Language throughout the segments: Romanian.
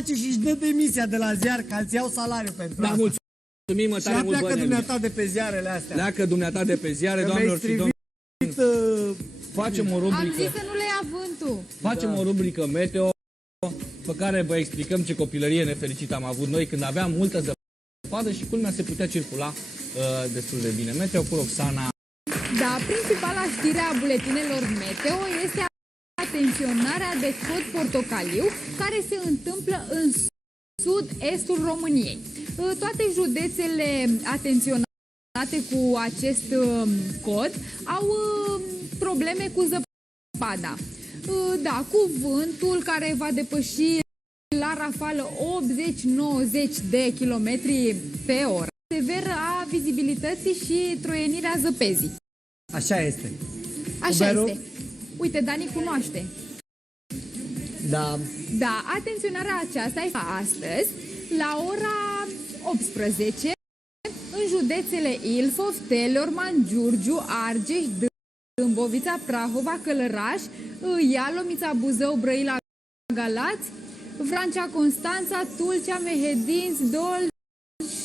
face și își dă demisia de la ziar, că alții iau salariu pentru asta. Mulțumim, și pleacă dumneata de pe ziarele astea. Pleacă dumneata de pe ziare, doamnelor și domnilor. Facem o rubrică. Am zis să nu le ia vântul. Facem o rubrică meteo pe care vă explicăm ce copilărie nefericită am avut noi când aveam multă zăpadă și culmea se putea circula destul de bine. Meteo cu Roxana. Da, principala știre a buletinelor meteo este atenționarea de cod portocaliu care se întâmplă în sud-estul României. Toate județele atenționate cu acest cod au probleme cu zăpada. Da, cu vântul care va depăși la rafală 80-90 de kilometri pe oră, severă a vizibilității și troienirea zăpezii. Așa este. Așa este. Uite, Dani cunoaște. Da. Da, atenționarea aceasta este astăzi, la ora 18, în județele Ilfov, Teleorman, Giurgiu, Argeș, Dâmbovița, Prahova, Călăraș, Ialomița, Buzău, Brăila, Galați, Vrancea, Constanța, Tulcea, Mehedinți, Dol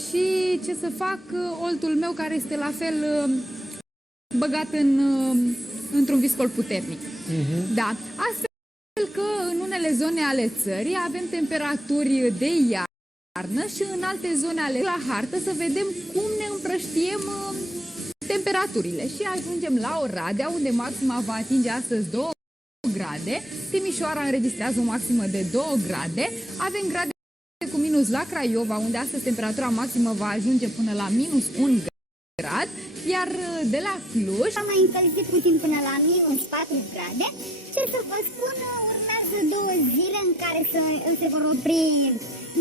și ce să fac, oltul meu care este la fel băgat într-un viscol puternic. Da, astfel că în unele zone ale țării avem temperaturi de iarnă și în alte zone ale la hartă să vedem cum ne împrăștiem temperaturile și ajungem la Oradea, unde maxima va atinge astăzi 2 grade, Timișoara înregistrează o maximă de 2 grade, avem grade cu minus la Craiova, unde astăzi temperatura maximă va ajunge până la minus 1 grad, iar de la Cluj am mai încălzit puțin până la minus 4 grade. Ce să vă spun, urmează 2 zile în care se vor opri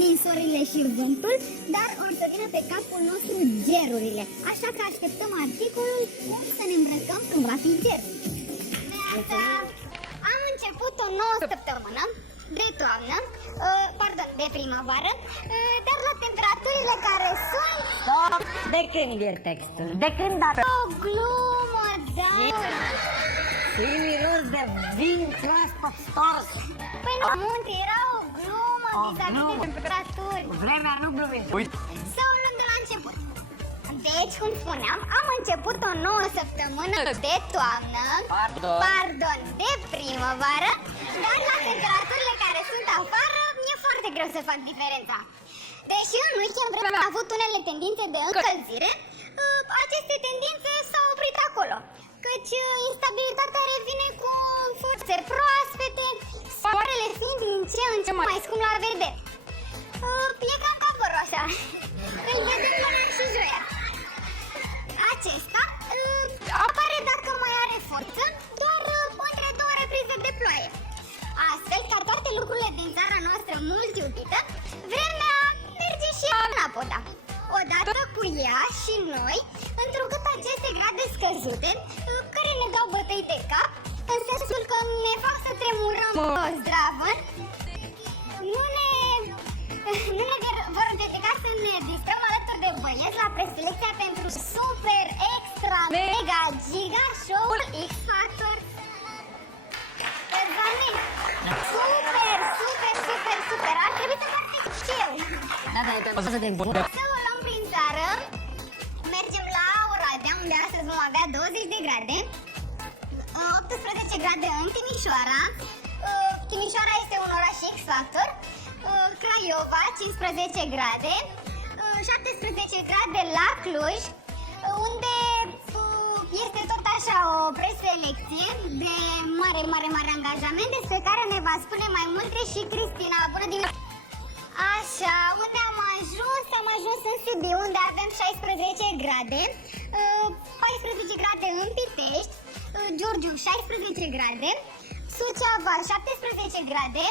ninsorile și vântul, dar o să vină pe capul nostru gerurile. Așa că așteptăm articolul cum să ne îmbrăcăm când va fi ger. Am început o nouă săptămână de toamnă, de primăvară, dar la temperaturile care sunt... De când e textul? De când a... O glumă, da! Și miros de vin proaspăt stors. Păi nu, munte, era o glumă vis-a-vis de temperaturi. Vremea nu glumim. Să o luăm de la început. Deci, cum spuneam, am început o nouă săptămână de toamnă, de primăvară, dar la temperaturile care sunt afară, e foarte greu să fac diferența. Deși în weekend am avut unele tendințe de încălzire, aceste tendințe s-au oprit acolo, căci instabilitatea revine cu forțe proaspete, soarele fiind din ce în ce mai scump la vedere. E cam caporul așa, îl vedem până și joia. Acesta apare dacă mai are forță, doar între 2 reprize de ploaie. Astfel, ca toate lucrurile din țara noastră mult iubită, vremea merge și anapoda. Odată cu ea și noi, întrucât aceste grade scăzute, care ne dau bătăi de cap, în sensul că ne fac să tremurăm zdravă, nu ne vor împiedica să ne distrăm alături de băieți la preselecția pentru super, extra, mega, giga show-ul X-Factor. Super! Ar trebui să particip și eu. Să o luăm prin țară, mergem la Oradea, unde astăzi vom avea 20 de grade, 18 grade în Timișoara. Timișoara este un oraș X-Factor. Craiova, 15 grade, 17 grade la Cluj, unde este tot așa o preselecție de mare angajament, despre care ne va spune mai multe și Cristina. Bună dimineața! Așa, unde am ajuns? Am ajuns în Sibiu, unde avem 16 grade, 14 grade în Pitești, Giurgiu 16 grade, Suceava 17 grade,